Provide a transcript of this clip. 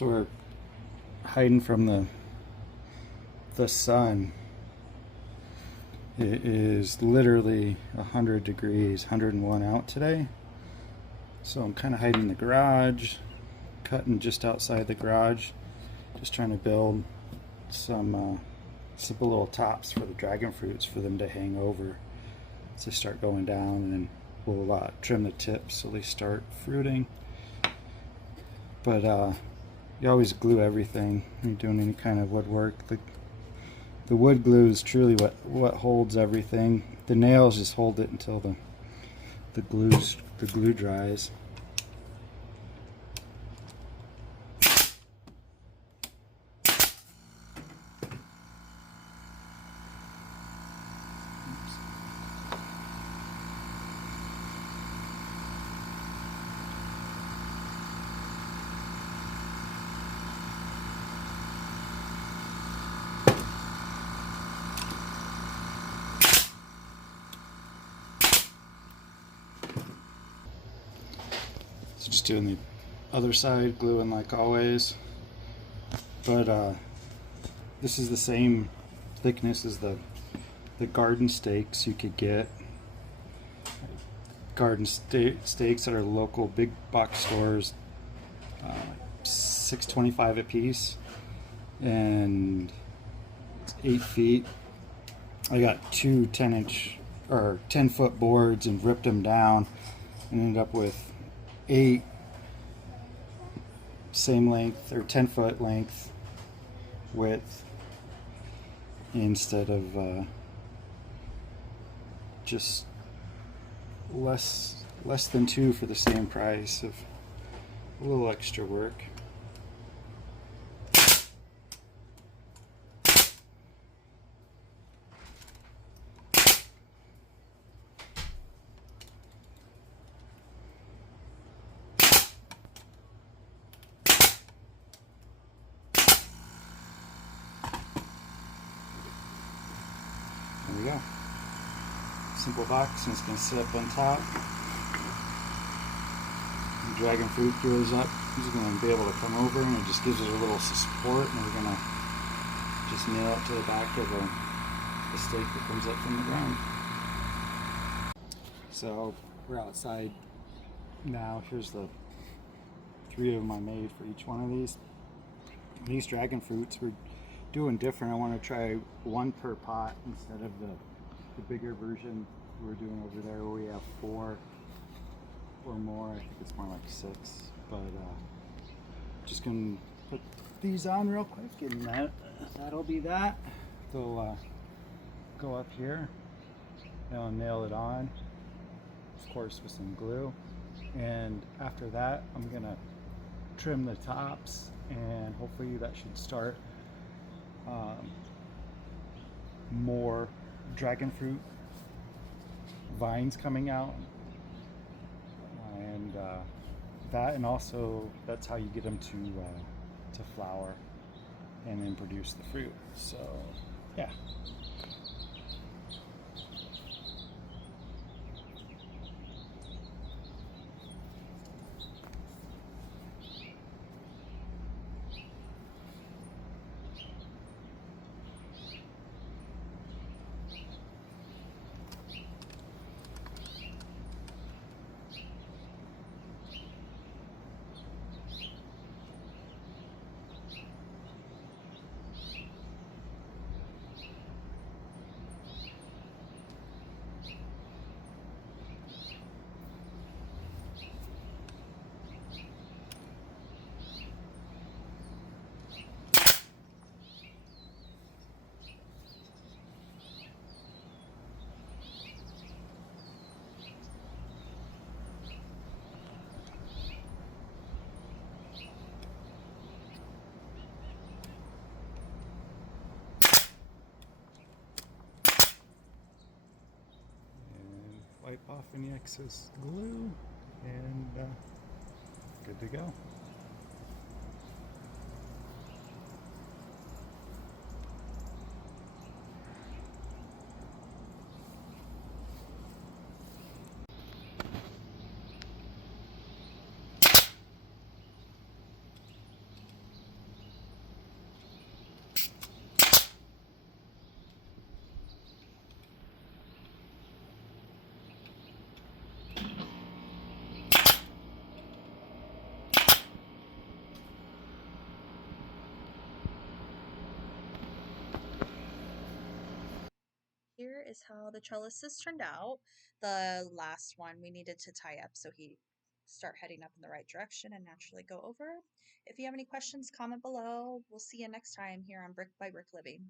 So we're hiding from the sun. It is literally 100 degrees, 101 out today. So I'm kind of hiding in the garage, cutting just outside the garage, just trying to build some simple little tops for the dragon fruits for them to hang over as they start going down, and then we'll trim the tips so they start fruiting. But you always glue everything when you're doing any kind of woodwork. The wood glue is truly what holds everything. The nails just hold it until the glue dries. So just doing the other side, gluing like always. But this is the same thickness as the garden stakes you could get. Garden stakes at our local big box stores, $6.25 a piece, and it's 8 feet. I got two 10-inch or 10-foot boards and ripped them down and ended up with 8 same length or 10-foot length width instead of just less than 2 for the same price of a little extra work. There we go. Simple box, and it's going to sit up on top. The dragon fruit grows up. He's going to be able to come over, and it just gives it a little support, and we're going to just nail it to the back of the stake that comes up from the ground. So we're outside now. Here's the 3 of them I made for each one of these. These dragon fruits we're doing different. I want to try 1 per pot instead of the bigger version we're doing over there where we have 4 or more. I think it's more like 6, but just gonna put these on real quick, and that'll be that. They'll go up here, and I'll nail it on, of course, with some glue, and after that I'm gonna trim the tops, and hopefully that should start more dragon fruit vines coming out, and that, and also that's how you get them to flower and then produce the fruit. So yeah. Wipe off any excess glue, and good to go. here is how the trellises turned out. The last one we needed to tie up so he start heading up in the right direction and naturally go over. If you have any questions, comment below. We'll see you next time here on Brick by Brick Living.